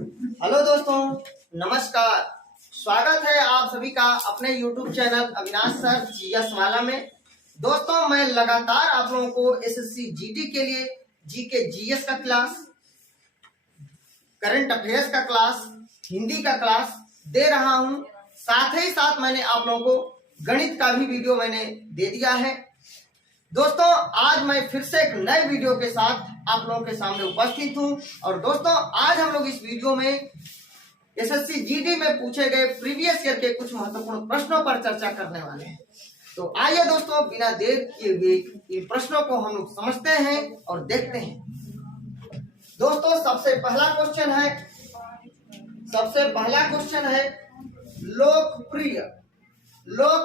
Hello दोस्तों, नमस्कार। स्वागत है आप सभी का अपने YouTube channel Avinash sir GS वाला में। दोस्तों, मैं लगातार आप लोगों को एसएससी जीडी के लिए जीके जीएस का क्लास, करंट अफेयर्स का क्लास, हिंदी का क्लास दे रहा हूं। साथ ही साथ मैंने आप लोगों को गणित का भी वीडियो मैंने दे दिया है। दोस्तों, आज मैं फिर से एक नए वीडियो के साथ आप लोगों के सामने उपस्थित हूं। और दोस्तों, आज हम लोग इस वीडियो में एसएससी जीडी में पूछे गए प्रीवियस ईयर के कुछ महत्वपूर्ण प्रश्नों पर चर्चा करने वाले हैं। तो आइए दोस्तों, बिना देर किए हुए इन प्रश्नों को हम लोग समझते हैं और देखते हैं। दोस्तों, सबसे पहला क्वेश्चन है लोकप्रिय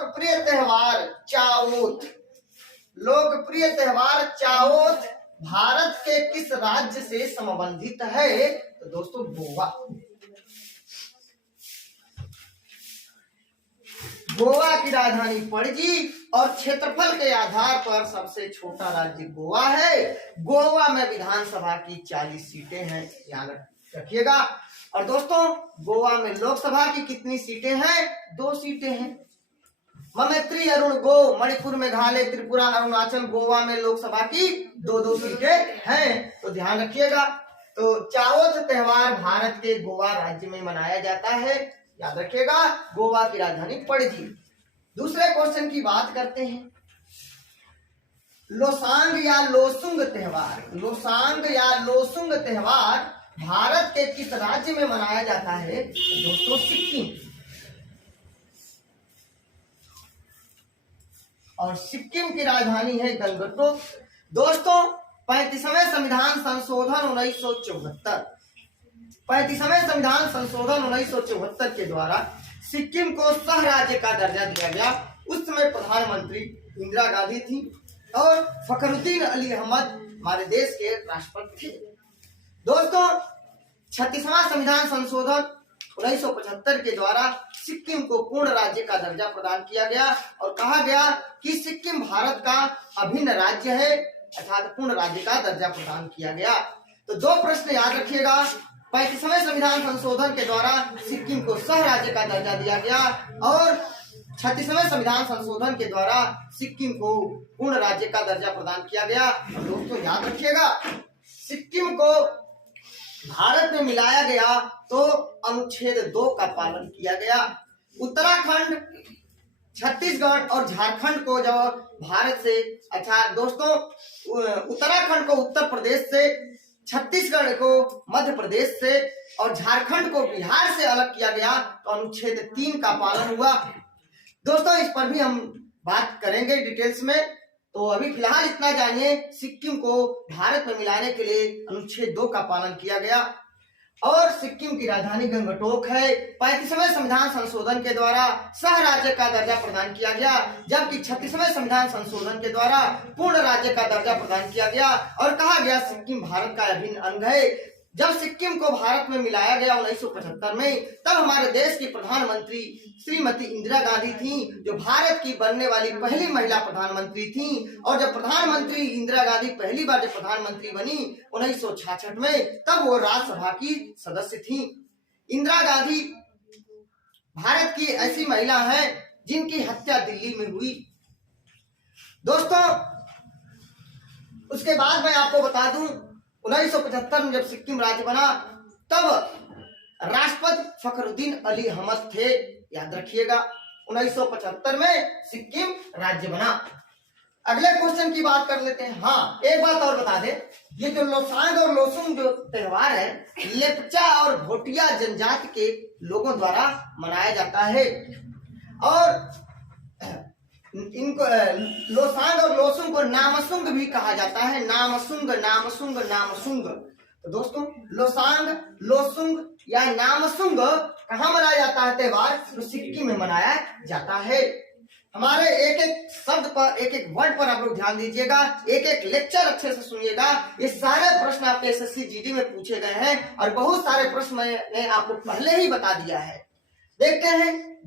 त्योहार चाओत भारत के किस राज्य से संबंधित है? तो दोस्तों, गोवा की राजधानी पणजी और क्षेत्रफल के आधार पर सबसे छोटा राज्य गोवा है। गोवा में विधानसभा की 40 सीटें हैं, याद रखिएगा। और दोस्तों, गोवा में लोकसभा की कितनी सीटें हैं? 2 सीटें हैं। ममेत्री, अरुण, गो, मणिपुर, मेघालय, त्रिपुरा, अरुणाचल, गोवा में लोकसभा की 2-2 सीटें हैं, तो ध्यान रखिएगा। तो चाओत त्योहार भारत के गोवा राज्य में मनाया जाता है, याद रखिएगा। गोवा की राजधानी पणजी। दूसरे क्वेश्चन की बात करते हैं। लोसांग या लोसुंग त्योहार भारत के किस राज्य में मनाया जाता है? दोस्तों, सिक्किम। और सिक्किम की राजधानी है गंगटोक। दोस्तों, 35वें संविधान संशोधन 1974 के द्वारा सिक्किम को सह राज्य का दर्जा दिया गया। उस समय प्रधानमंत्री इंदिरा गांधी थी और फखरुद्दीन अली अहमद हमारे देश के राष्ट्रपति थे। दोस्तों, 36वां संविधान संशोधन 1975 के द्वारा सिक्किम को पूर्ण राज्य का दर्जा प्रदान किया गया और कहा गया कि सिक्किम भारत का अभिन्न राज्य है, अर्थात पूर्ण राज्य का दर्जा प्रदान किया गया। तो 2 प्रश्न याद रखिएगा। 35वें संविधान संशोधन के द्वारा सिक्किम को सह राज्य का दर्जा दिया गया और 36वें संविधान संशोधन के द्वारा सिक्किम को पूर्ण राज्य का दर्जा प्रदान किया गया। दोस्तों, याद रखिएगा, सिक्किम को भारत में मिलाया गया तो अनुच्छेद 2 का पालन किया गया। उत्तराखंड, छत्तीसगढ़ और झारखंड को जब भारत से, अच्छा दोस्तों, उत्तराखंड को उत्तर प्रदेश से, छत्तीसगढ़ को मध्य प्रदेश से और झारखंड को बिहार से अलग किया गया तो अनुच्छेद 3 का पालन हुआ। दोस्तों, इस पर भी हम बात करेंगे डिटेल्स में। तो अभी फिलहाल इतना जानिए, सिक्किम को भारत में मिलाने के लिए अनुच्छेद 2 का पालन किया गया और सिक्किम की राजधानी गंगटोक है। 35वें संविधान संशोधन के द्वारा सह राज्य का दर्जा प्रदान किया गया, जबकि 36वें संविधान संशोधन के द्वारा पूर्ण राज्य का दर्जा प्रदान किया गया और कहा गया सिक्किम भारत का अभिन्न अंग है। जब सिक्किम को भारत में मिलाया गया 1975 में, तब हमारे देश की प्रधानमंत्री श्रीमती इंदिरा गांधी थी, जो भारत की बनने वाली पहली महिला प्रधानमंत्री थी। और जब प्रधानमंत्री इंदिरा गांधी पहली बार जब प्रधानमंत्री बनी 1966 में, तब वो राज्यसभा की सदस्य थी। इंदिरा गांधी भारत की ऐसी महिला है जिनकी हत्या दिल्ली में हुई। दोस्तों, उसके बाद मैं आपको बता दूं, 1975 में जब सिक्किम राज्य बना, तब राष्ट्रपति फखरुद्दीन अली अहमद थे, याद रखिएगा। 1975 में सिक्किम राज्य बना। अगले क्वेश्चन की बात कर लेते हैं। हाँ, एक बात और बता दे, ये जो लोसांग और लोसुंग जो त्योहार है, लेप्चा और भोटिया जनजाति के लोगों द्वारा मनाया जाता है और इनको लोसांग और लोसुंग को नामसुंग भी कहा जाता है। नामसुंग। तो दोस्तों, लोसांग, लोसुंग या नामसुंग कहाँ मनाया जाता है त्योहार? तो सिक्किम में मनाया जाता है। हमारे एक एक शब्द पर, एक एक वर्ड पर आप लोग ध्यान दीजिएगा, एक एक लेक्चर अच्छे से सुनिएगा। ये सारे प्रश्न आपके एसएससी जीडी में पूछे गए हैं और बहुत सारे प्रश्न मैंने आपको पहले ही बता दिया है। देखते हैं,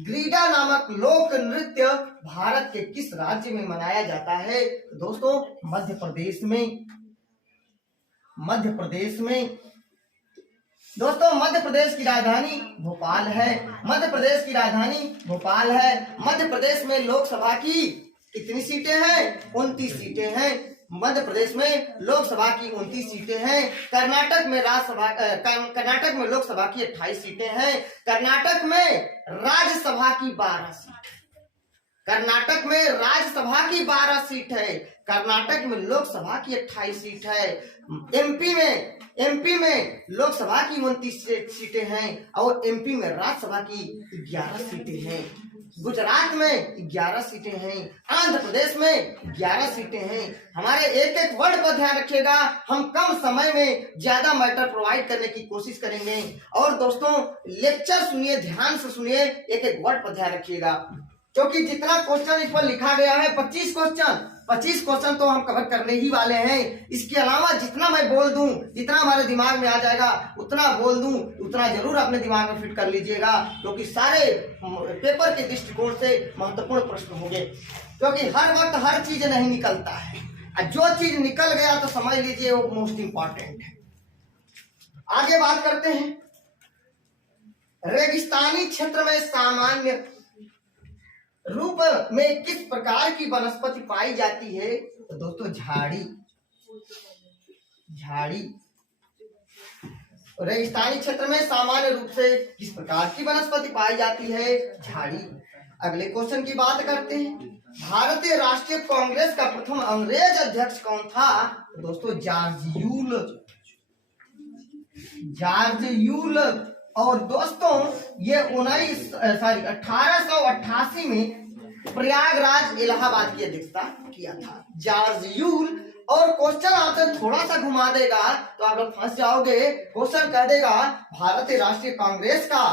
ग्रीडा नामक लोक नृत्य भारत के किस राज्य में मनाया जाता है? दोस्तों, मध्य प्रदेश में। मध्य प्रदेश की राजधानी भोपाल है। मध्य प्रदेश की राजधानी भोपाल है। मध्य प्रदेश में लोकसभा की कितनी सीटें हैं? 29 सीटें हैं। मध्य प्रदेश में लोकसभा की 29 सीटें हैं। कर्नाटक में लोकसभा की 28 सीटें हैं। कर्नाटक में राज्यसभा की 12 सीट। कर्नाटक में राज्यसभा की 12 सीट है। कर्नाटक में लोकसभा की 28 सीट है। एमपी में लोकसभा की 29 सीटें हैं और एमपी में राज्यसभा की 11 सीटें हैं। गुजरात में 11 सीटें हैं। आंध्र प्रदेश में 11 सीटें हैं। हमारे एक एक वर्ड पर ध्यान रखिएगा। हम कम समय में ज्यादा मैटर प्रोवाइड करने की कोशिश करेंगे। और दोस्तों लेक्चर सुनिए, ध्यान से सुनिए, एक एक वर्ड पर ध्यान रखिएगा, क्योंकि जितना क्वेश्चन इस पर लिखा गया है 25 क्वेश्चन तो हम कवर करने ही वाले हैं। इसके अलावा जितना मैं बोल दूं, जितना हमारे दिमाग में आ जाएगा उतना बोल दूं, उतना जरूर अपने दिमाग में फिट कर लीजिएगा, क्योंकि सारे पेपर के दृष्टिकोण से महत्वपूर्ण प्रश्न होंगे। क्योंकि हर वक्त हर चीज नहीं निकलता है, और जो चीज निकल गया तो समझ लीजिए वो मोस्ट इंपॉर्टेंट है। आगे बात करते हैं। रेगिस्तानी क्षेत्र में सामान्य रूप में किस प्रकार की वनस्पति पाई जाती है? तो दोस्तों झाड़ी। रेगिस्तानी क्षेत्र में सामान्य रूप से किस प्रकार की वनस्पति पाई जाती है? झाड़ी। अगले क्वेश्चन की बात करते हैं। भारतीय राष्ट्रीय कांग्रेस का प्रथम अंग्रेज अध्यक्ष कौन था? तो दोस्तों जॉर्ज यूल। और दोस्तों ये 1888 में प्रयागराज इलाहाबाद की अध्यक्षता किया था जॉर्ज यूल। और क्वेश्चन आपसे थोड़ा सा घुमा देगा तो आप लोग फंस जाओगे। क्वेश्चन कह देगा भारतीय राष्ट्रीय कांग्रेस का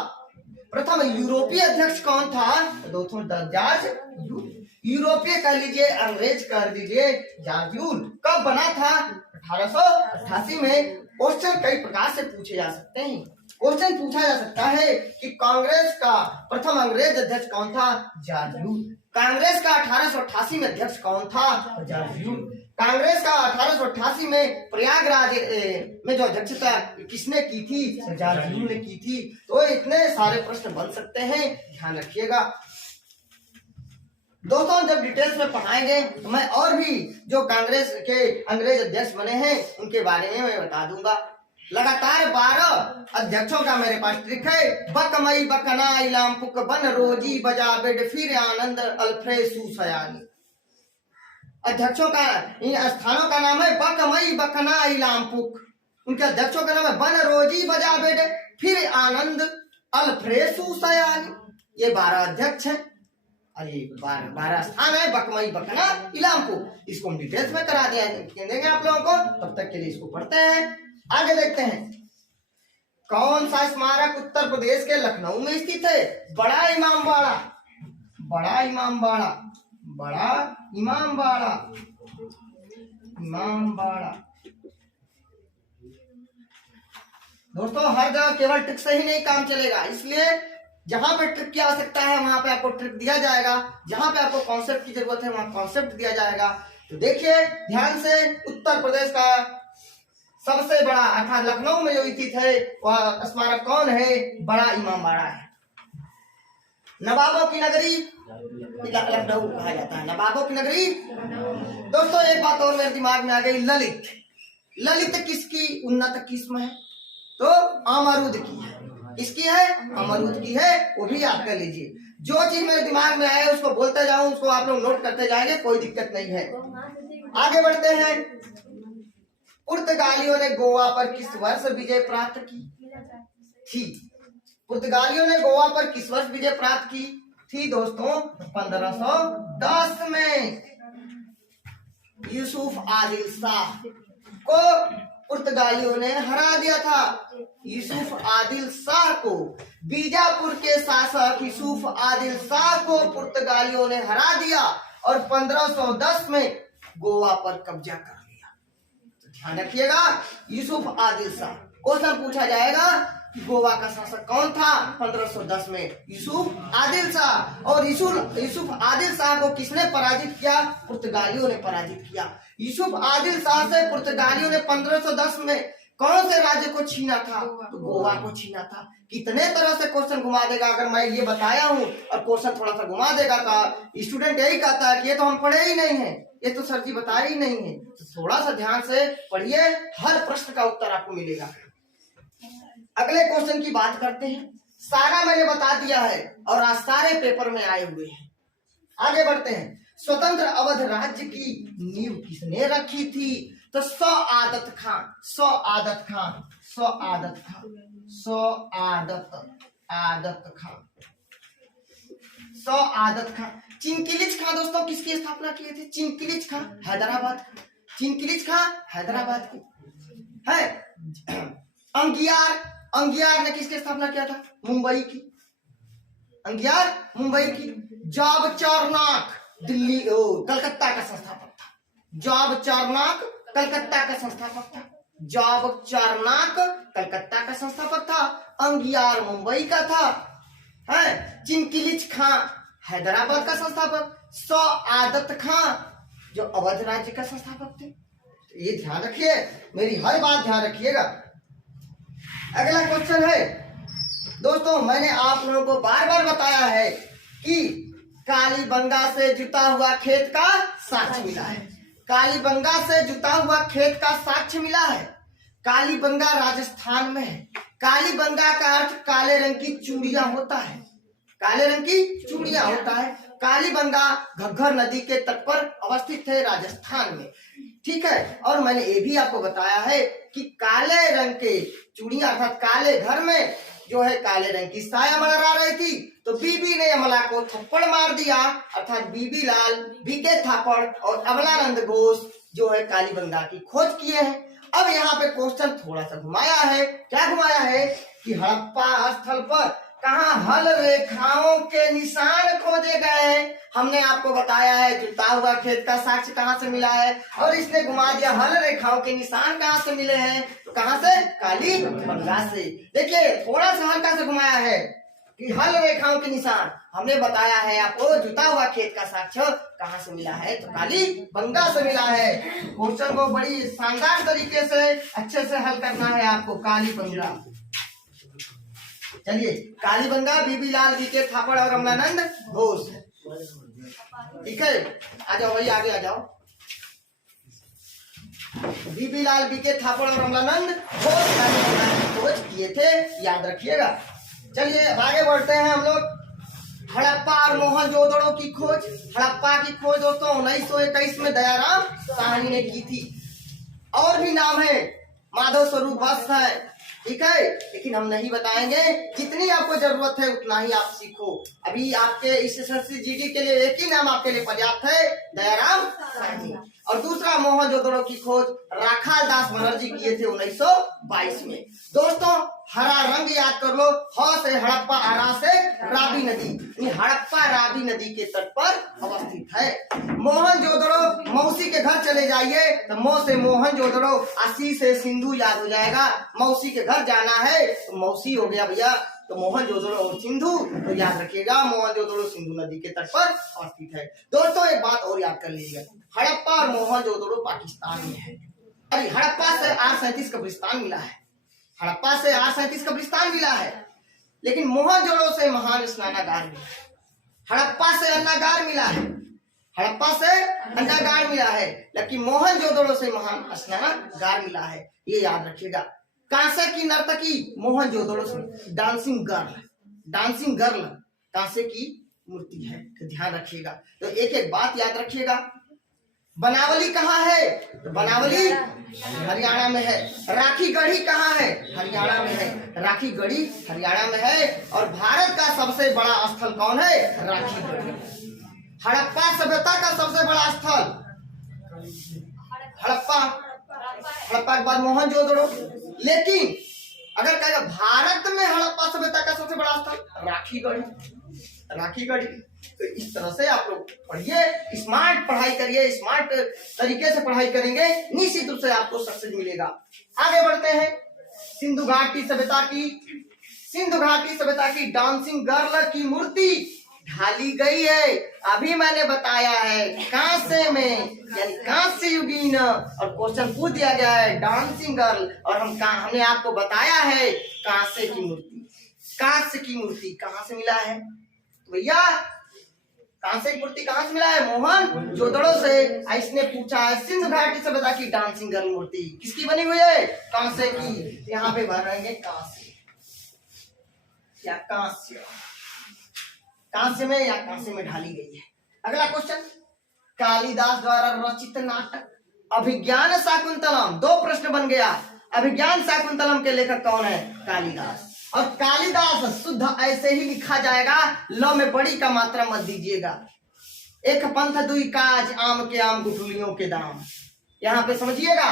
प्रथम यूरोपीय अध्यक्ष कौन था? तो दोस्तों जॉर्ज यूल। यूरोपीय कह लीजिए, अंग्रेज कर दीजिए, जॉर्ज यूल। कब बना था? 1888 में। क्वेश्चन कई प्रकार से पूछे जा सकते हैं। क्वेश्चन पूछा जा सकता है कि कांग्रेस का प्रथम अंग्रेज अध्यक्ष कौन था? George Yule. कांग्रेस का 1888 में अध्यक्ष कौन था? George Yule. कांग्रेस का 1888 में प्रयागराज में जो अध्यक्षता किसने की थी? जॉर्ज यूल ने की थी। तो इतने सारे प्रश्न बन सकते हैं, ध्यान रखिएगा। दोस्तों जब डिटेल्स में पढ़ाएंगे तो मैं और भी जो कांग्रेस के अंग्रेज अध्यक्ष बने हैं उनके बारे में मैं बता दूंगा। लगातार 12 अध्यक्षों का मेरे पास ट्रिक है। बकमई बकना इलाम पुक बन रोजी बजा बेड फिर आनंद अल्फ्रेसु सयानी। अध्यक्षों का, इन स्थानों का नाम है बकमई बकना इलाम पुक। उनके अध्यक्षों का नाम है बन रोजी बजा बेड फिर आनंद अल्फ्रेसु सयानी। ये 12 अध्यक्ष हैं। अरे 12 स्थान है बकमई बकना इलामपुर। इसको हम डिटेल्स में करा देंगे आप लोगों को। तब तक के लिए इसको पढ़ते हैं, आगे देखते हैं। कौन सा स्मारक उत्तर प्रदेश के लखनऊ में स्थित है? बड़ा इमामबाड़ा। दोस्तों हर जगह केवल ट्रिक से ही नहीं काम चलेगा, इसलिए जहां पे ट्रिक की आवश्यकता है वहां पे आपको ट्रिक दिया जाएगा, जहां पे आपको कॉन्सेप्ट की जरूरत है वहां कॉन्सेप्ट दिया जाएगा। तो देखिए ध्यान से, उत्तर प्रदेश का सबसे बड़ा अर्थात लखनऊ में जो स्थित है वह स्मारक कौन है? बड़ा इमामबाड़ा है। नवाबों की नगरी लखनऊ कहा जाता है, नवाबों की नगरी। दोस्तों एक बात और मेरे दिमाग में आ गई, ललित किसकी उन्नत किस्म है? तो अमरूद की है। इसकी है? अमरूद की है। वो भी याद कर लीजिए। जो चीज मेरे दिमाग में आए उसको बोलते जाऊं, उसको आप लोग नोट करते जाएंगे, कोई दिक्कत नहीं है। आगे बढ़ते हैं। पुर्तगालियों ने गोवा पर किस वर्ष विजय प्राप्त की थी? पुर्तगालियों ने गोवा पर किस वर्ष विजय प्राप्त की थी? दोस्तों 1510 में। यूसुफ आदिल शाह को पुर्तगालियों ने हरा दिया था। यूसुफ आदिल शाह को, बीजापुर के शासक यूसुफ आदिल शाह को पुर्तगालियों ने हरा दिया और 1510 में गोवा पर कब्जा कर लिया। तो ध्यान रखिएगा, यूसुफ आदिल शाह। क्वेश्चन पूछा जाएगा कि गोवा का शासक कौन था 1510 में? यूसुफ आदिल शाह। और यूसुफ आदिल शाह को किसने पराजित किया? पुर्तगालियों ने पराजित किया। यूसुफ आदिल शाह से पुर्तगालियों ने 1510 में कौन से राज्य को छीना था? तो गोवा को छीना था। कितने तरह से क्वेश्चन घुमा देगा अगर मैं ये बताया हूँ और क्वेश्चन थोड़ा सा घुमा देगा तो स्टूडेंट यही कहता है कि ये तो हम पढ़े ही नहीं है, ये तो सर जी बताया ही नहीं है। तो थोड़ा सा ध्यान से पढ़िए, हर प्रश्न का उत्तर आपको मिलेगा। अगले क्वेश्चन की बात करते हैं। सारा मैंने बता दिया है और आज सारे पेपर में आए हुए हैं। आगे बढ़ते हैं। स्वतंत्र अवध राज्य की नींव किसने रखी थी? तो सआदत खान। सआदत खान, सआदत खान, आदत खान, सआदत खान। चिनकिलिच खान दोस्तों किसकी स्थापना किए थे? चिनकिलिच खान हैदराबाद। चिनकिलिच खान हैदराबाद की है। अंगियार, अंगियार ने किसकी स्थापना किया था? मुंबई की। अंगियार मुंबई की। जॉब चारनाक दिल्ली कलकत्ता का संस्थापक था। जॉब चारनाक कलकत्ता का संस्थापक था। जॉब चारनाक कलकत्ता का संस्थापक था। अंगियार मुंबई का था। है। चिनकिलिच खान हैदराबाद का संस्थापक। सआदत खान जो अवध राज्य का संस्थापक थे। तो ये ध्यान रखिए, मेरी हर बात ध्यान रखिएगा। अगला क्वेश्चन है दोस्तों, मैंने आप लोगों को बार बार बताया है कि कालीबंगा से जुता हुआ खेत का साक्ष्य मिला है। कालीबंगा से जुता हुआ खेत का साक्ष्य मिला है। कालीबंगा राजस्थान में है। कालीबंगा का अर्थ काले रंग की चूड़ियां होता है। काले रंग की चूड़ियां होता है। कालीबंगा घग्गर नदी के तट पर अवस्थित है राजस्थान में। ठीक है। और मैंने ये भी आपको बताया है कि काले रंग के चूड़ियां अर्थात काले घर में जो है काले रंग की साया मंडरा रही थी, तो बीबी ने अमला को थप्पड़ मार दिया अर्थात बीबी लाल बीके थापड़ और अमलानंद घोष जो है कालीबंगा की खोज किए हैं। अब यहाँ पे क्वेश्चन थोड़ा सा घुमाया है। क्या घुमाया है कि हड़प्पा स्थल पर कहाँ हल रेखाओं के निशान खोजे गए हैं। हमने आपको बताया है जुता हुआ खेत का साक्ष्य कहाँ से मिला है, और इसने घुमा दिया हल रेखाओं के निशान कहाँ से मिले हैं। तो कहाँ से? कालीबंगा से। देखिए थोड़ा सा हल्का से घुमाया है कि हल रेखाओं के निशान। हमने बताया है आपको जुता हुआ खेत का साक्ष्य कहाँ से मिला है, तो कालीबंगा से मिला है। क्वेश्चन को बड़ी शानदार तरीके से अच्छे से हल करना है आपको। कालीबंगा, चलिए कालीबंगा, बीबी लाल बीके थापड़ और अमलानंद घोष। ठीक है, आ जाओ भाई आगे आ जाओ। बीबी लाल बीके थापड़ और अमलानंद घोष कालीबंगा की खोज किए थे, याद रखिएगा। चलिए आगे बढ़ते हैं हम लोग। हड़प्पा और मोहनजोदड़ो की खोज। हड़प्पा की खोज दोस्तों 1921 में दयाराम साहनी ने की थी। और भी नाम है, माधव स्वरूप वत्स है। ठीक है, लेकिन हम नहीं बताएंगे। जितनी आपको जरूरत है उतना ही आप सीखो। अभी आपके इस एसएससी जीडी के लिए एक ही नाम आपके लिए पर्याप्त है, दयाराम साहनी। और दूसरा मोहनजोदड़ो की खोज राखाल दास बनर्जी किए थे 1922 में। दोस्तों हरा रंग याद कर लो। ह से हड़प्पा, आरा से रावी नदी। हड़प्पा रावी नदी के तट पर अवस्थित है। मोहनजोदड़ो, मौसी के घर चले जाइए तो मो से मोहनजोदड़ो, आसी से सिंधु याद हो जाएगा। मौसी के घर जाना है तो मौसी हो गया भैया, तो मोहनजोदड़ो और सिंधु तो याद रखिएगा। मोहनजोदड़ो सिंधु नदी के तट पर अवस्थित है। दोस्तों एक बात और याद कर लीजिएगा, हड़प्पा और मोहनजोदड़ो पाकिस्तान में है। अरे हड़प्पा से R37 कब्रिस्तान मिला है। हड़प्पा से R37 कब्रिस्तान मिला है, लेकिन मोहनजोदड़ो से महान स्नानागार मिला है। हड़प्पा से अन्नागार मिला है। हड़प्पा से अन्नागार मिला है, लेकिन मोहनजोदड़ो से महान स्नानागार मिला है। ये याद रखिएगा। कांसे की नर्तकी मोहनजोदड़ो से डांसिंग गर्ल, डांसिंग गर्ल कांसे की मूर्ति है, तो ध्यान रखिएगा। तो एक एक बात याद रखिएगा। बनावली कहाँ है? तो बनावली हरियाणा में है। राखी गढ़ी कहाँ है? हरियाणा में है। राखी गढ़ी हरियाणा में है। और भारत का सबसे बड़ा स्थल कौन है? राखी गढ़ी। हड़प्पा सभ्यता का सबसे बड़ा स्थल हड़प्पा, हड़प्पा के बाद मोहनजोदड़ो। लेकिन अगर कहेगा भारत में हड़प्पा सभ्यता का सबसे बड़ा स्थल राखी गढ़ी, राखी गढ़ी। तो इस तरह से आप लोग पढ़िए, स्मार्ट पढ़ाई करिए। स्मार्ट तरीके से पढ़ाई करेंगे, निश्चित रूप से आपको सक्सेस मिलेगा। आगे बढ़ते हैं। सिंधु घाटी सभ्यता की, सिंधु घाटी सभ्यता की डांसिंग गर्ल की मूर्ति ढाली गई है। अभी मैंने बताया है कांसे में, यानी कांस्य युगीन, और क्वेश्चन पूछ दिया गया है डांसिंग गर्ल, और हमने आपको बताया है कांसे की मूर्ति। कांस्य की मूर्ति कहाँ से मिला है भैया? कांसे की मूर्ति कहाँ से मिला है? मोहन जोदड़ो से। इसने पूछा है सिंधु घाटी सभ्यता की डांसिंग गर्ल मूर्ति किसकी बनी हुई है? कांसे की। यहाँ पे भरेंगे कांसे या कांस्य, कांसे में या कांसे में ढाली गई है। अगला क्वेश्चन, कालिदास द्वारा रचित नाटक अभिज्ञान शाकुंतलम। 2 प्रश्न बन गया। अभिज्ञान शाकुंतलम के लेखक कौन है? कालिदास। और कालिदास शुद्ध ऐसे ही लिखा जाएगा, ल में बड़ी का मात्रा मत दीजिएगा। एक पंथ दुई काज, आम के आम गुठलियों के दाम। यहाँ पे समझिएगा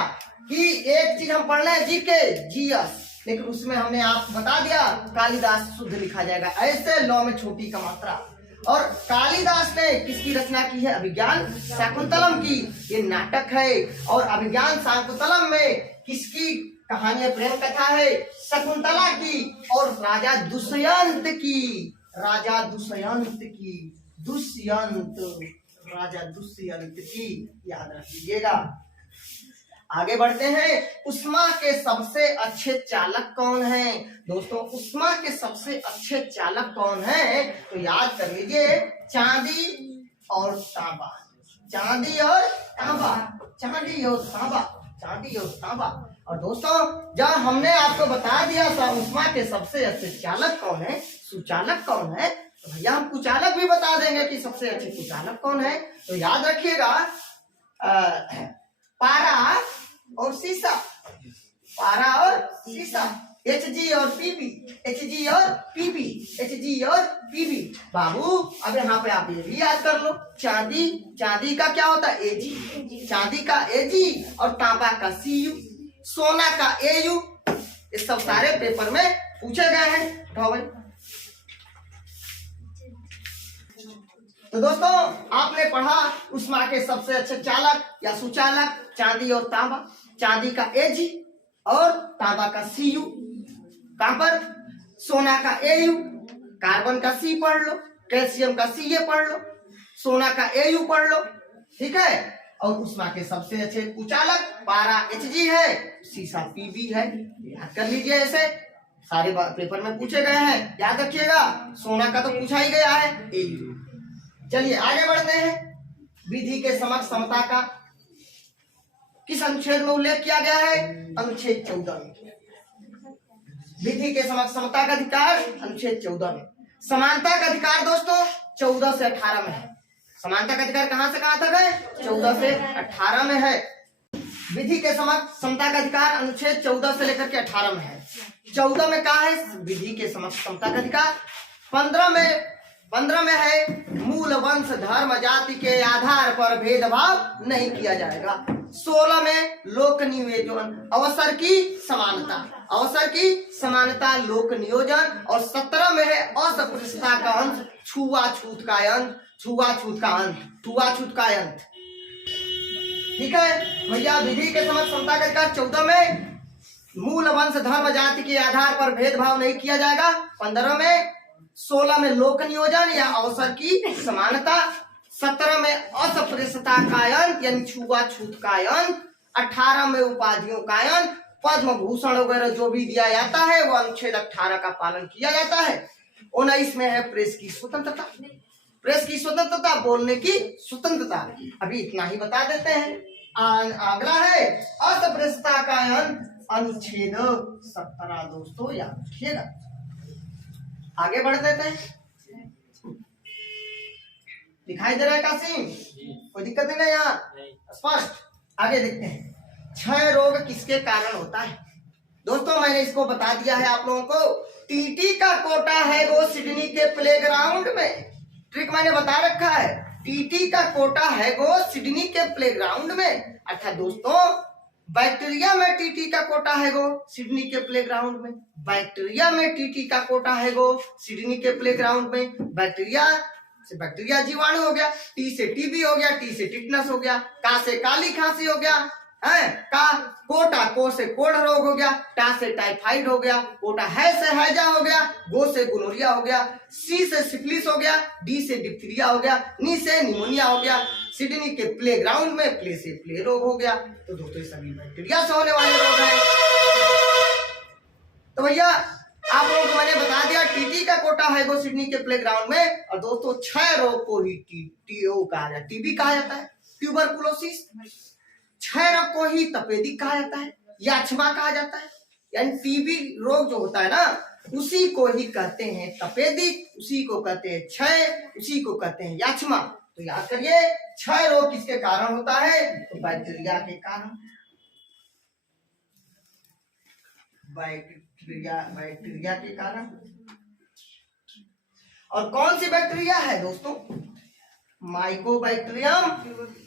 कि एक चीज हम पढ़ रहे हैं जीके जीएस, लेकिन उसमें हमने आप बता दिया कालिदास शुद्ध लिखा जाएगा ऐसे, लॉ में छोटी का मात्रा। और कालिदास ने किसकी रचना की है? अभिज्ञान शाकुंतलम की। ये नाटक है। और अभिज्ञान शाकुंतलम में किसकी कहानी है? प्रेम कथा है शकुंतला की और राजा दुष्यंत की। राजा दुष्यंत की, दुष्यंत, राजा दुष्यंत की, याद रखिएगा। आगे बढ़ते हैं। उष्मा के सबसे अच्छे चालक कौन है? दोस्तों उष्मा के सबसे अच्छे चालक कौन है? तो याद कर लीजिए, चांदी और तांबा। चांदी और तांबा, चांदी और तांबा, चांदी और तांबा। और दोस्तों जब हमने आपको बता दिया था उष्मा के सबसे अच्छे चालक कौन है, सुचालक कौन है, तो भैया हम कुचालक भी बता देंगे कि सबसे अच्छे कुचालक कौन है। तो याद रखिएगा, पारा और शीशा, पारा और शीशा, Hg और Pb, Hg और Pb, Hg और Pb। बाबू अब यहाँ पे आप ये भी याद कर लो, चांदी, चांदी का क्या होता है? Ag, चांदी का Ag, और तांबा का Cu, सोना का Au। इस सब सारे पेपर में पूछे गए हैं। तो भाई तो दोस्तों आपने पढ़ा उष्मा के सबसे अच्छे चालक या सुचालक चांदी और तांबा। चांदी का Ag और तांबा का Cu, कहां पर? सोना का Au, कार्बन का C पढ़ लो, कैल्शियम का Ca पढ़ लो, सोना का Au पढ़ लो, ठीक है। और उष्मा के सबसे अच्छे कुचालक पारा Hg है, शीशा Pb है। याद कर लीजिए, ऐसे सारे पेपर में पूछे गए हैं, याद रखिएगा। सोना का तो पूछा ही गया है, Au। चलिए आगे बढ़ते हैं। विधि के समक्ष समता का किस अनुच्छेद में उल्लेख किया गया है? अनुच्छेद 14 में। विधि के समक्ष समता का अधिकार अनुच्छेद 14 में। समानता का अधिकार दोस्तों 14 से 18 में है। समानता का अधिकार कहां से कहां तक है? 14 से 18 में है। विधि के समक्ष समता का अधिकार अनुच्छेद 14 से लेकर के 18 में है। 14 में कहा है विधि के समक्ष समता का अधिकार। 15 में है मूल वंश धर्म जाति के आधार पर भेदभाव नहीं किया जाएगा। 16 में लोक नियोजन अवसर की समानता, अवसर की समानता लोक नियोजन। और 17 में है अस्पृश्यता का अंत, छुआछूत का अंत, छुआछूत का अंत, छुआछूत का अंत। ठीक है भैया, विधि के समक्ष समता का अधिकार 14 में मूल वंश धर्म जाति के आधार पर भेदभाव नहीं किया जाएगा। 15 में 16 में लोक नियोजन या अवसर की समानता। 17 में अस्पृश्यता का अंत यानी छुआछूत का अंत। 18 में उपाधियों का अंत, पद्म भूषण वगैरह जो भी दिया जाता है वो अनुच्छेद 18 का पालन किया जाता है। 19 में है प्रेस की स्वतंत्रता, प्रेस की स्वतंत्रता, बोलने की स्वतंत्रता। अभी इतना ही बता देते हैं। अगला है अस्पृश्यता का अंत, अनुच्छेद 17 दोस्तों याद रखिएगा। आगे बढ़ देते हैं। दिखाई दे रहा है कासिम? कोई दिक्कत नहीं यहाँ? स्पष्ट। आगे देखते हैं, क्षय रोग किसके कारण होता है? दोस्तों मैंने इसको बता दिया है आप लोगों को। टीटी का कोटा है वो सिडनी के प्लेग्राउंड में, ट्रिक मैंने बता रखा है। टीटी का कोटा है वो सिडनी के प्लेग्राउंड में। अर्थात दोस्तों बैक्टीरिया में टीटी का कोटा है वो सिडनी के प्लेग्राउंड में। बैक्टीरिया में टीटी का कोटा है वो सिडनी के प्लेग्राउंड में। बैक्टीरिया से बैक्टीरिया जीवाणु हो गया, टी से टीबी हो गया, टी से टिटनस हो गया, का से काली खांसी हो गया, है का कोटा, को से कोढ़ रोग हो गया, टा से टाइफाइड हो गया, कोटा है से हैजा हो गया, गो से गोनोरिया हो गया, सी से सिफिलिस हो गया, डी से डिप्थीरिया हो गया, नी से निमोनिया हो गया, सिडनी के प्लेग्राउंड में प्ले से प्ले रोग हो गया। तो दोस्तों ये सभी बैक्टीरिया से होने वाले रोग हैं। तो भैया आप लोगों को मैंने बता दिया टीटी का कोटा है वो सिडनी के प्लेग्राउंड में। और दोस्तों 6 रोग को ही टीओ कहा जाता है, टीबी कहा जाता है, ट्यूबरकुलोसिस, 6 रोग को ही तपेदिक कहा जाता है, याचमा कहा जाता है। यानी टीबी रोग जो होता है ना उसी को ही कहते हैं तपेदिक, उसी को कहते हैं क्षय, उसी को कहते हैं याचमा। तो याद करिए 6 रोग किसके कारण होता है? तो बैक्टीरिया के कारण। बैक्टीरिया के कारण। और कौन सी बैक्टीरिया है दोस्तों? Mycobacterium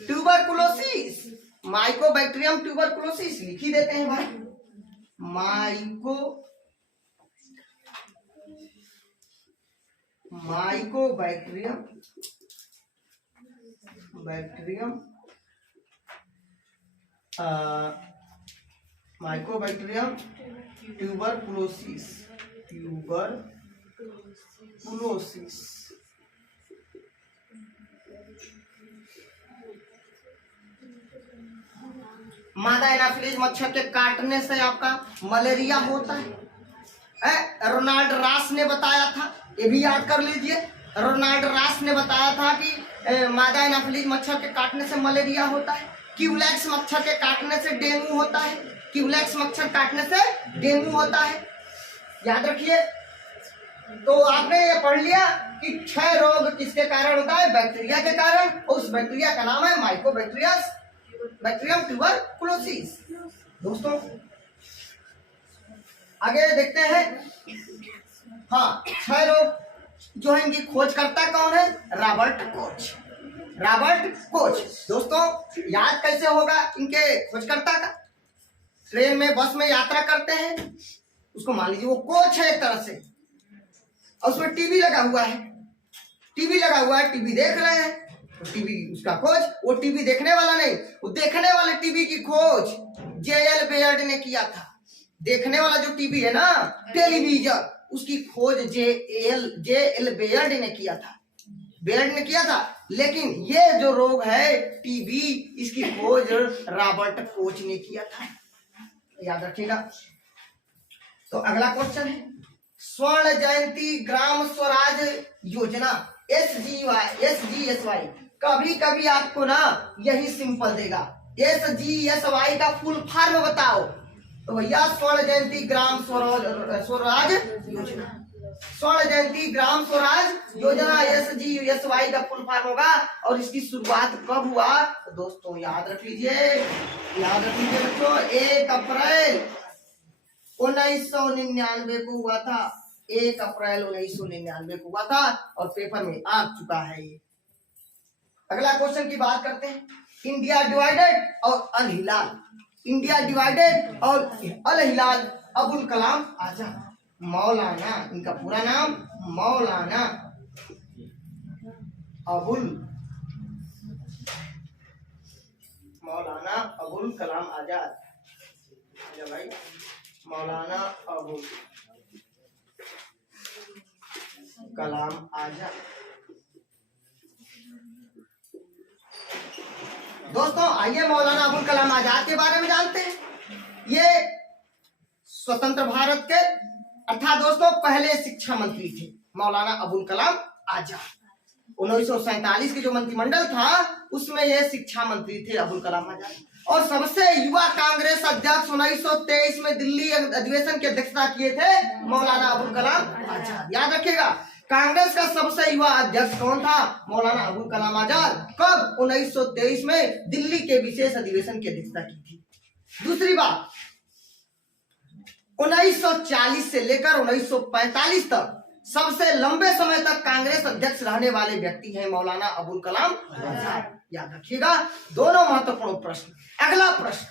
tuberculosis. माइकोबैक्टीरियम ट्यूबरकुलोसिस लिख ही देते हैं भाई। Mycobacterium Mycobacterium tuberculosis. मादा एनाफिलीज मच्छर के काटने से आपका मलेरिया होता है। रोनाल्ड रास ने बताया था, ये भी याद कर लीजिए। रोनाल्ड रास ने बताया था कि मादा एनाफिलीज मच्छर के काटने से मलेरिया होता है। क्यूलेक्स मच्छर के काटने से डेंगू होता है। क्यूलेक्स मच्छर काटने से डेंगू होता है, याद रखिए। तो आपने ये पढ़ लिया कि 6 रोग किसके कारण होता है? बैक्टीरिया के कारण। उस बैक्टीरिया का नाम है माइकोबैक्टीरियम ट्यूबरकुलोसिस। दोस्तों आगे देखते हैं। हाँ, 6 रोग जो है इनकी खोज करता कौन है? Robert Koch. दोस्तों याद कैसे होगा इनके खोजकर्ता का? ट्रेन में बस में यात्रा करते हैं, उसको मान लीजिए वो कोच है एक तरह से, और उसमें टीवी लगा हुआ है, टीवी देख रहे हैं। तो टीवी उसका खोज, वो टीवी देखने वाला नहीं, वो देखने वाले टीवी की खोज J.L. बेयर्ड ने किया था। देखने वाला जो टीवी है ना, टेलीविजन, उसकी खोज J.L. बेयर्ड ने किया था। लेकिन ये जो रोग है टीबी, इसकी खोज रॉबर्ट कोच ने किया था, याद रखिएगा। तो अगला क्वेश्चन है स्वर्ण जयंती ग्राम स्वराज योजना SGSY। कभी आपको ना यही सिंपल देगा, SGSY का फुल फॉर्म बताओ। तो भैया स्वर्ण जयंती ग्राम स्वराज योजना, स्वर्ण जयंती ग्राम स्वराज योजना SGSY का फुल फॉर्म होगा। और इसकी शुरुआत कब हुआ? तो दोस्तों याद रख लीजिए बच्चों, 1 अप्रैल 1999 को हुआ था। 1 अप्रैल 1999 को हुआ था और पेपर में आ चुका है ये। अगला क्वेश्चन की बात करते हैं। इंडिया डिवाइडेड और अल हिलाल अबुल कलाम आजाद। मौलाना, इनका पूरा नाम मौलाना अबुल कलाम आजाद। भाई मौलाना अबुल कलाम आजाद। दोस्तों आइए मौलाना अबुल कलाम आजाद के बारे में जानते हैं। ये स्वतंत्र भारत के अर्थात दोस्तों पहले शिक्षा मंत्री थे मौलाना अबुल कलाम आजाद। 1947 के जो मंत्रिमंडल था उसमें ये शिक्षा मंत्री थे अबुल कलाम आजाद। और सबसे युवा कांग्रेस अध्यक्ष 1923 में दिल्ली अधिवेशन की अध्यक्षता किए थे मौलाना अबुल कलाम आजाद। याद रखिएगा, कांग्रेस का सबसे युवा अध्यक्ष कौन था? मौलाना अबुल कलाम आजाद। कब? 1923 में दिल्ली के विशेष अधिवेशन की अध्यक्षता की थी। दूसरी बात, 1940 से लेकर 1945 तक सबसे लंबे समय तक कांग्रेस अध्यक्ष रहने वाले व्यक्ति हैं मौलाना अबुल कलाम आजाद। याद रखिएगा, दोनों महत्वपूर्ण प्रश्न। अगला प्रश्न,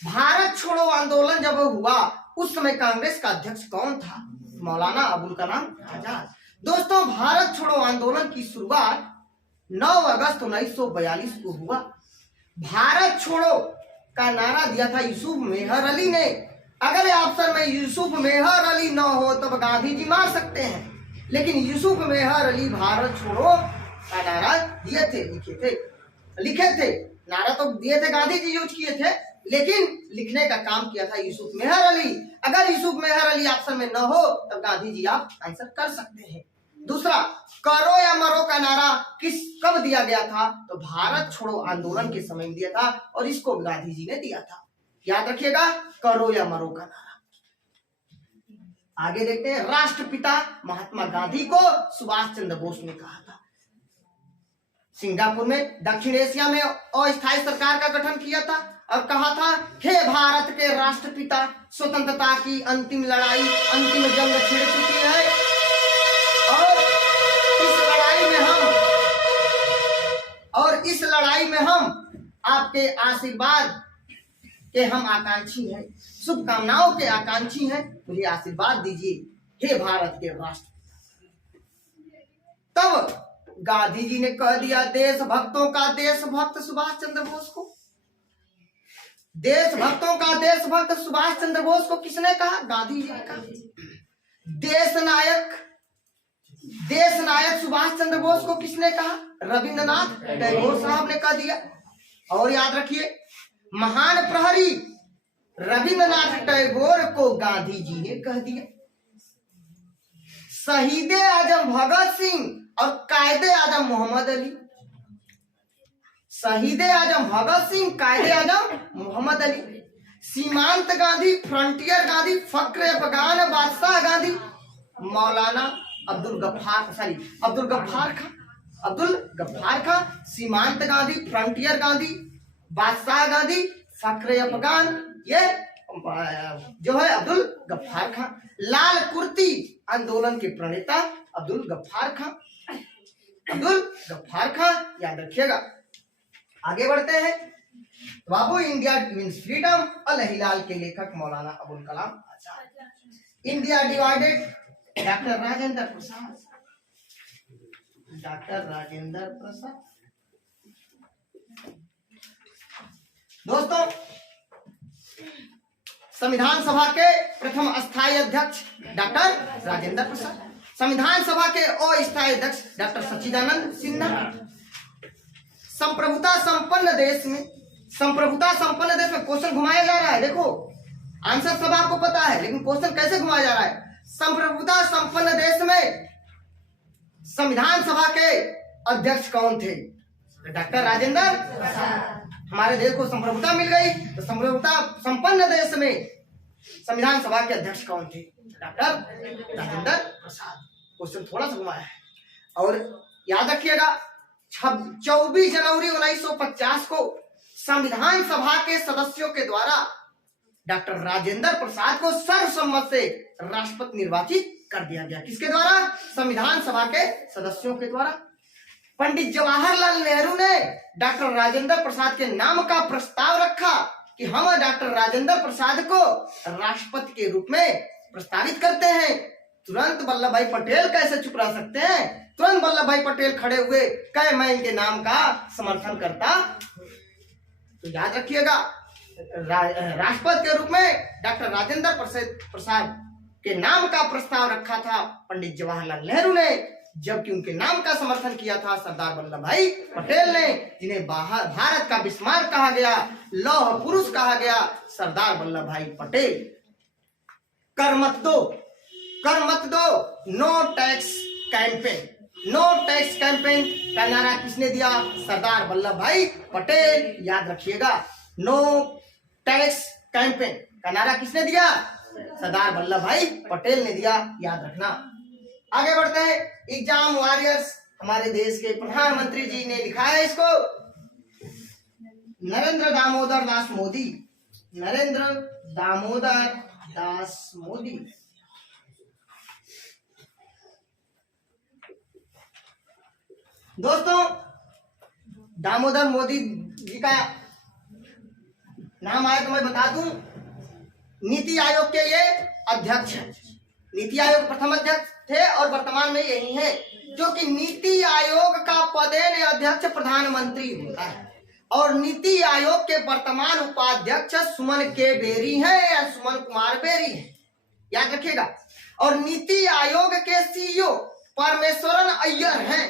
भारत छोड़ो आंदोलन जब हुआ उस समय कांग्रेस का अध्यक्ष कौन था? मौलाना अबुल कलाम आजाद। दोस्तों भारत छोड़ो आंदोलन की शुरुआत 9 अगस्त 1942 को हुआ। भारत छोड़ो का नारा दिया था यूसुफ मेहर अली ने। अगर ये ऑप्शन में यूसुफ मेहर अली न हो तब गांधी जी मार सकते हैं, लेकिन यूसुफ मेहर अली भारत छोड़ो का नारा दिए थे, लिखे थे। नारा तो दिए थे, गांधी जी यूज किए थे, लेकिन लिखने का काम किया था यूसुफ मेहर अली। अगर यूसुफ मेहर अली ऑप्शन में न हो तब गांधी जी आप आंसर कर सकते हैं। दूसरा, करो या मरो का नारा कब दिया गया था? तो भारत छोड़ो आंदोलन के समय में दिया था, और इसको गांधी जी ने दिया था। याद रखिएगा, करो या मरो का नारा। आगे देखते हैं, राष्ट्रपिता महात्मा गांधी को सुभाष चंद्र बोस ने कहा था। सिंगापुर में दक्षिण एशिया में अस्थायी सरकार का गठन किया था और कहा था, हे भारत के राष्ट्रपिता, स्वतंत्रता की अंतिम लड़ाई, अंतिम जंग छिड़ चुकी है और इस लड़ाई में हम आपके आशीर्वाद के हम आकांक्षी हैं, शुभकामनाओं के आकांक्षी हैं, मुझे आशीर्वाद दीजिए हे भारत के राष्ट्रपिता। तब गांधी जी ने कह दिया, देशभक्तों का देशभक्त सुभाष चंद्र बोस को। देशभक्तों का देशभक्त सुभाष चंद्र बोस को किसने कहा? गांधी जी ने कहा। देश नायक सुभाष चंद्र बोस को किसने कहा? रविंद्रनाथ टैगोर साहब ने कह दिया। और याद रखिए, महान प्रहरी रविंद्रनाथ टैगोर को गांधी जी ने कह दिया। शहीद आजम भगत सिंह और कायदे आजम मोहम्मद अली। शहीद आजम भगत सिंह, कायदे आजम मोहम्मद अली, सीमांत गांधी, फ्रंटियर गांधी, फक्र अफगान बादशाह गांधी, मौलाना अब्दुल गफ्फार खां, सीमांत गांधी, फ्रंटियर गांधी, बादशाह गांधी, फक्र अफगान, ये जो है अब्दुल गफ्फार खां। लाल कुर्ती आंदोलन के प्रणेता अब्दुल गफ्फार खां, याद रखिएगा। आगे बढ़ते हैं, बाबू इंडिया मीन्स फ्रीडम, अल हिलाल के लेखक Maulana Abul Kalam Azad. India divided, doctor Rajendra Prasad. दोस्तों, संविधान सभा के प्रथम अस्थायी अध्यक्ष डॉक्टर राजेंद्र प्रसाद, संविधान सभा के अस्थायी अध्यक्ष डॉक्टर सच्चिदानंद सिन्हा। संप्रभुता संपन्न देश में क्वेश्चन घुमाया जा रहा है। देखो, आंसर सब आपको पता है, लेकिन क्वेश्चन कैसे घुमाया जा रहा है? संप्रभुता संपन्न देश में संविधान सभा के अध्यक्ष कौन थे? डॉक्टर राजेंद्र प्रसाद। हमारे देश को संप्रभुता मिल गई, तो संप्रभुता संपन्न देश में संविधान सभा के अध्यक्ष कौन थे? डॉक्टर राजेंद्र प्रसाद। क्वेश्चन थोड़ा सा घुमाया है। और याद रखिएगा, 24 जनवरी 1950 को संविधान सभा के सदस्यों के द्वारा डॉक्टर राजेंद्र प्रसाद को सर्वसम्मत से राष्ट्रपति निर्वाचित कर दिया गया। किसके द्वारा? संविधान सभा के सदस्यों के द्वारा। पंडित जवाहरलाल नेहरू ने डॉक्टर राजेंद्र प्रसाद के नाम का प्रस्ताव रखा कि हम डॉक्टर राजेंद्र प्रसाद को राष्ट्रपति के रूप में प्रस्तावित करते हैं। तुरंत वल्लभ भाई पटेल कैसे चुप रह सकते हैं? तुरंत वल्लभ भाई पटेल खड़े हुए, कहे मैं इनके नाम का समर्थन करता। तो याद रखिएगा, राष्ट्रपति के रूप में डॉक्टर राजेंद्र प्रसाद के नाम का प्रस्ताव रखा था पंडित जवाहरलाल नेहरू ने, जबकि उनके नाम का समर्थन किया था सरदार वल्लभ भाई पटेल ने, जिन्हें भारत का बिस्मार्क कहा गया, लौह पुरुष कहा गया, सरदार वल्लभ भाई पटेल। कर मत दो, नो टैक्स कैंपेन का नारा किसने दिया? सरदार वल्लभ भाई पटेल। याद रखिएगा, नो टैक्स कैंपेन का नारा किसने दिया? सरदार वल्लभ भाई पटेल ने दिया। याद रखना। आगे बढ़ते हैं, एग्जाम वॉरियर्स, हमारे देश के प्रधानमंत्री जी ने लिखा है इसको, नरेंद्र दामोदर दास मोदी। दोस्तों, दामोदर मोदी जी का नाम आया तो मैं बता दूं, नीति आयोग के ये अध्यक्ष हैं। नीति आयोग प्रथम अध्यक्ष थे और वर्तमान में यही है, जो कि नीति आयोग का पदेन अध्यक्ष प्रधानमंत्री होता है। और नीति आयोग के वर्तमान उपाध्यक्ष सुमन के बेरी हैं या सुमन कुमार बेरी हैं, याद रखिएगा। और नीति आयोग के सीईओ परमेश्वरन अय्यर हैं।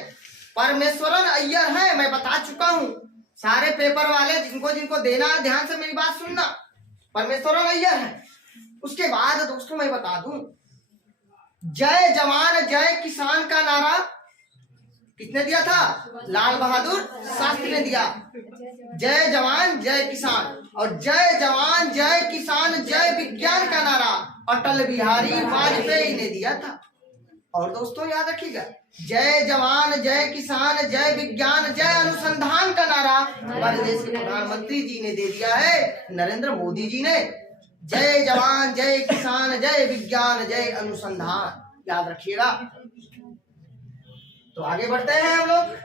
परमेश्वरन अय्यर हैं, मैं बता चुका हूं, सारे पेपर वाले जिनको जिनको देना है ध्यान से मेरी बात सुनना, परमेश्वरन अय्यर हैं। उसके बाद दोस्तों मैं बता दूं, जय जवान जय किसान का नारा किसने दिया था? लाल बहादुर शास्त्री ने दिया। जय जवान जय किसान और जय जवान जय किसान जय विज्ञान का नारा अटल बिहारी वाजपेयी ने दिया था। और दोस्तों याद रखिएगा, जय जवान जय किसान जय विज्ञान जय अनुसंधान का नारा हमारे देश के प्रधानमंत्री जी ने दे दिया है, नरेंद्र मोदी जी ने। जय जवान जय किसान जय विज्ञान जय अनुसंधान, याद रखिएगा। तो आगे बढ़ते हैं हम लोग।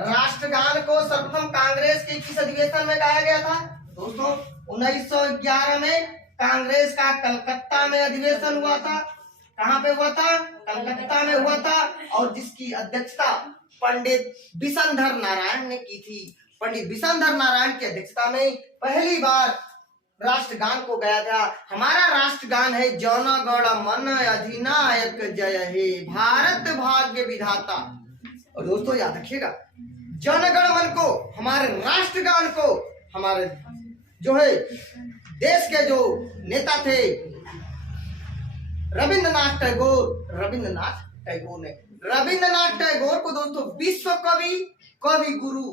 राष्ट्रगान को सर्वप्रथम कांग्रेस के किस अधिवेशन में गाया गया था? दोस्तों 1911 में कांग्रेस का कलकत्ता में अधिवेशन हुआ था। कहां पे हुआ था? कलकत्ता में हुआ था। और जिसकी अध्यक्षता पंडित विशंधर नारायण ने की थी। पंडित विशंधर नारायण की अध्यक्षता में पहली बार राष्ट्रगान को गाया था। हमारा राष्ट्रगान है जन गण मन अधिनायक जय हे भारत भाग्य विधाता। और दोस्तों याद रखिएगा, जन गण मन को, हमारे राष्ट्रगान को, हमारे जो है देश के जो नेता थे रविंद्रनाथ टैगोर ने, रविंद्रनाथ टैगोर को दोस्तों विश्व कवि गुरु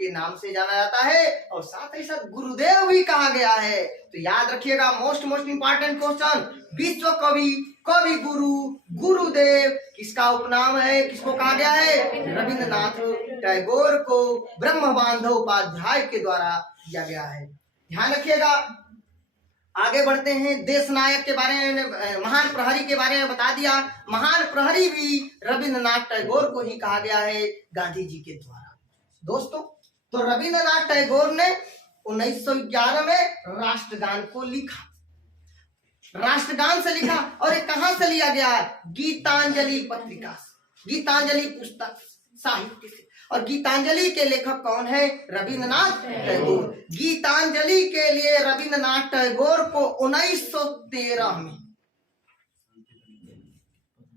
के नाम से जाना जाता है और साथ ही साथ गुरुदेव भी कहा गया है। तो याद रखिएगा, मोस्ट इंपॉर्टेंट क्वेश्चन, विश्व कवि गुरु गुरुदेव किसका उपनाम है? किसको कहा गया है? रविंद्रनाथ टैगोर को ब्रह्म बांधव उपाध्याय के द्वारा दिया गया है। ध्यान रखिएगा। आगे बढ़ते हैं। देश नायक के बारे में, महान प्रहरी के बारे में बता दिया। महान प्रहरी भी रविंद्रनाथ टैगोर को ही कहा गया है, गांधी जी के द्वारा। दोस्तों तो रविंद्रनाथ टैगोर ने 1911 में राष्ट्रगान को लिखा, राष्ट्रगान से लिखा। और ये कहां से लिया गया? गीतांजलि पत्रिका, गीतांजलि पुस्तक साहित्य से। और गीतांजलि के लेखक कौन है? रविंद्रनाथ टैगोर। गीतांजलि के लिए रविंद्रनाथ टैगोर को 1913 में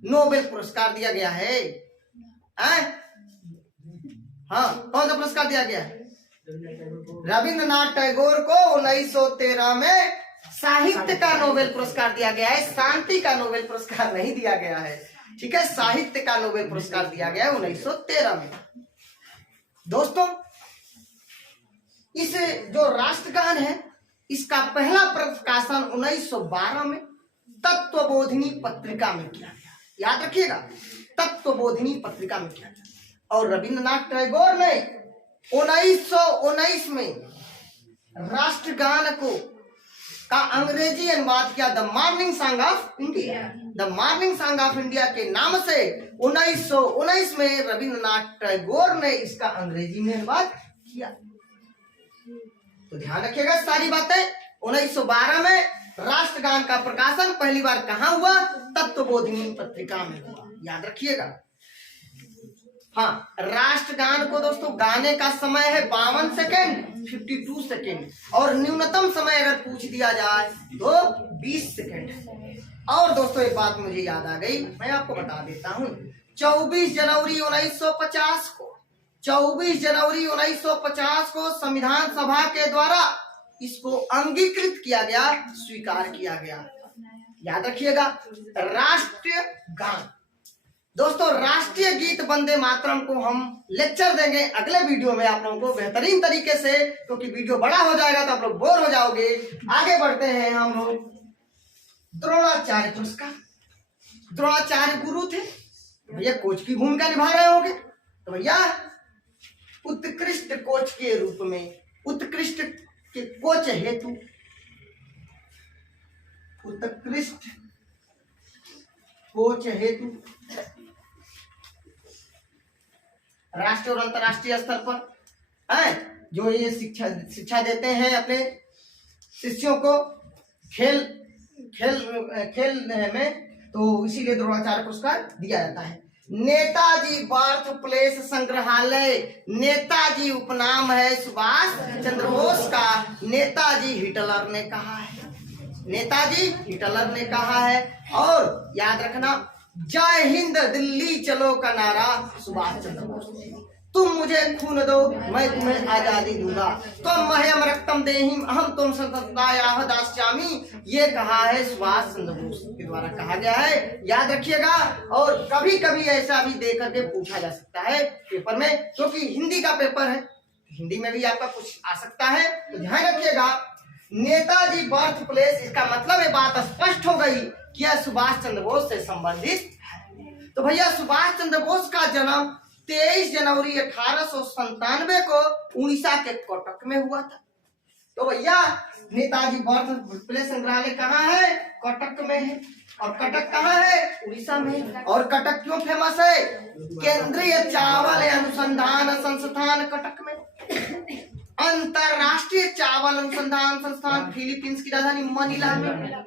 नोबेल पुरस्कार दिया गया है। हाँ, कौन सा पुरस्कार दिया गया है? रविंद्रनाथ टैगोर को 1913 में साहित्य का नोबेल पुरस्कार दिया गया है, शांति का नोबेल पुरस्कार नहीं दिया गया है। ठीक है, साहित्य का नोबेल पुरस्कार दिया गया है 1913 में। दोस्तों इस जो राष्ट्रगान है इसका पहला प्रकाशन 1912 में तत्वबोधिनी पत्रिका में किया गया। याद रखिएगा, तत्वबोधिनी पत्रिका में किया गया। और रविंद्रनाथ टैगोर ने 1919 में राष्ट्रगान को का अंग्रेजी अनुवाद किया, the morning song of India. The morning song of India के नाम से 1919 में रविंद्रनाथ टैगोर ने इसका अंग्रेजी में अनुवाद किया। तो ध्यान रखिएगा सारी बातें। 1912 में राष्ट्रगान का प्रकाशन पहली बार कहां हुआ? तत्वबोधिनी पत्रिका में हुआ। याद रखिएगा। हाँ, राष्ट्रगान को दोस्तों गाने का समय है 52 सेकेंड, 52 सेकेंड। और न्यूनतम समय अगर पूछ दिया जाए तो 20 सेकेंड। और दोस्तों एक बात मुझे याद आ गई, मैं आपको बता देता हूँ। 24 जनवरी 1950 को 24 जनवरी 1950 को संविधान सभा के द्वारा इसको अंगीकृत किया गया, स्वीकार किया गया। याद रखिएगा, राष्ट्रीय गान। दोस्तों राष्ट्रीय गीत वंदे मातरम को हम लेक्चर देंगे अगले वीडियो में आप लोगों को बेहतरीन तरीके से, क्योंकि वीडियो बड़ा हो जाएगा तो आप लोग बोर हो जाओगे। आगे बढ़ते हैं हम लोग। द्रोणाचार्य पुरस्कार। द्रोणाचार्य गुरु थे भैया, कोच की भूमिका निभा रहे होंगे। तो भैया उत्कृष्ट कोच के रूप में, उत्कृष्ट के कोच हेतु, उत्कृष्ट कोच हेतु राष्ट्रीय और अंतर्राष्ट्रीय स्तर पर है जो ये शिक्षा देते हैं अपने शिष्यों को खेल में, तो इसीलिए द्रोणाचार्य पुरस्कार दिया जाता है। नेताजी बर्थ प्लेस संग्रहालय। नेताजी उपनाम है सुभाष चंद्र बोस का। नेताजी हिटलर ने कहा है, नेताजी हिटलर ने कहा है। और याद रखना, जय हिंद दिल्ली चलो का नारा सुभाष चंद्र बोस। तुम मुझे खून दो, मैं तुम्हें आजादी दूंगा। तुम मह्यम रक्तम देहिम अहम तुम संततायाह दास्यामि, ये कहा है सुभाष चंद्र बोस के द्वारा कहा गया है। याद रखिएगा। और कभी कभी ऐसा भी दे करके पूछा जा सकता है पेपर में, क्योंकि हिंदी का पेपर है, हिंदी में भी आपका कुछ आ सकता है, तो ध्यान रखिएगा। नेताजी बर्थ प्लेस, इसका मतलब ये बात स्पष्ट हो गई कि यह सुभाष चंद्र बोस से संबंधित है। तो भैया सुभाष चंद्र बोस का जन्म 23 जनवरी 1897 को उड़ीसा के कटक में हुआ था। तो भैया नेताजी बर्थ प्लेस संग्रहालय कहाँ है? कटक में है। और कटक कहाँ है? उड़ीसा में। और कटक क्यों फेमस है? केंद्रीय चावल अनुसंधान संस्थान कटक में, अंतरराष्ट्रीय चावल अनुसंधान संस्थान फिलीपींस की राजधानी मनीला में,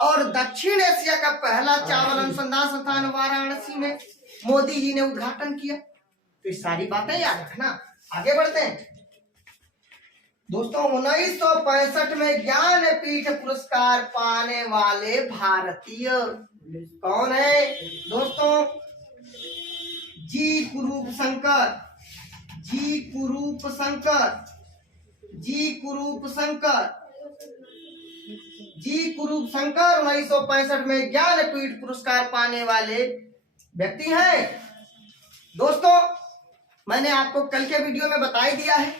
और दक्षिण एशिया का पहला चावल अनुसंधान संस्थान वाराणसी में मोदी जी ने उद्घाटन किया। तो ये सारी बातें याद रखना। आगे बढ़ते हैं दोस्तों। 1965 में ज्ञानपीठ पुरस्कार पाने वाले भारतीय कौन है दोस्तों? जी कुरूप शंकर, जी कुरूप शंकर, जी कुरूप शंकर, जी कुरूप शंकर 1965 में ज्ञानपीठ पुरस्कार पाने वाले व्यक्ति हैं। दोस्तों मैंने आपको कल के वीडियो में बता ही दिया है,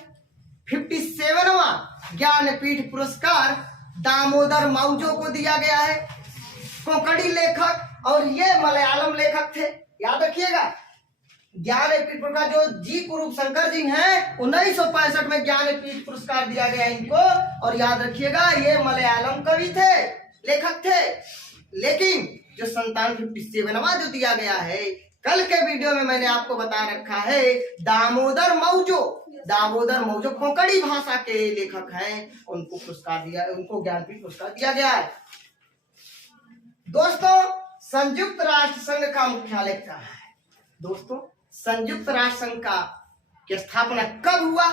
57वां ज्ञानपीठ पुरस्कार दामोदर माउजो को दिया गया है। कोंकणी लेखक और ये मलयालम लेखक थे, याद रखिएगा। ज्ञानपीठ पुरस्कार जो जी कुरूप शंकर जी हैं, 1965 में ज्ञानपीठ पुरस्कार दिया गया इनको। और याद रखिएगा ये मलयालम कवि थे, लेखक थे। लेकिन जो 57वां जो दिया गया है, कल के वीडियो में मैंने आपको बता रखा है, दामोदर माउजो, दामोदर माउजो कोंकणी भाषा के लेखक हैं, उनको पुरस्कार दिया, उनको ज्ञानपीठ पुरस्कार दिया गया है। दोस्तों संयुक्त राष्ट्र संघ का मुख्यालय कहाँ है? दोस्तों संयुक्त राष्ट्र संघ का की स्थापना कब हुआ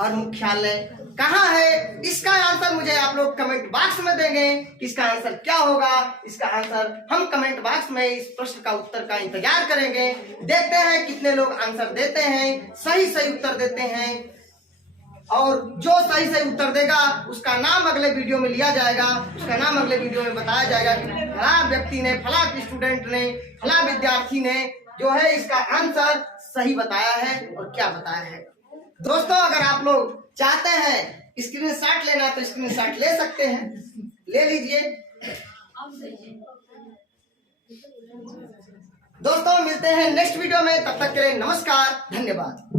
और मुख्यालय कहाँ है? इसका आंसर मुझे आप लोग कमेंट बॉक्स में देंगे। इसका आंसर क्या होगा? इसका आंसर हम कमेंट बॉक्स में इस प्रश्न का उत्तर का इंतजार करेंगे। देखते हैं कितने लोग आंसर देते हैं, सही सही उत्तर देते हैं। और जो सही सही उत्तर देगा उसका नाम अगले वीडियो में लिया जाएगा, उसका नाम अगले वीडियो में बताया जाएगा कि फला व्यक्ति ने, फला स्टूडेंट ने, फला विद्यार्थी ने जो है इसका आंसर सही बताया है और क्या बताया है। दोस्तों अगर आप लोग चाहते हैं स्क्रीनशॉट लेना तो स्क्रीनशॉट ले सकते हैं, ले लीजिए। दोस्तों मिलते हैं नेक्स्ट वीडियो में, तब तक के लिए नमस्कार, धन्यवाद।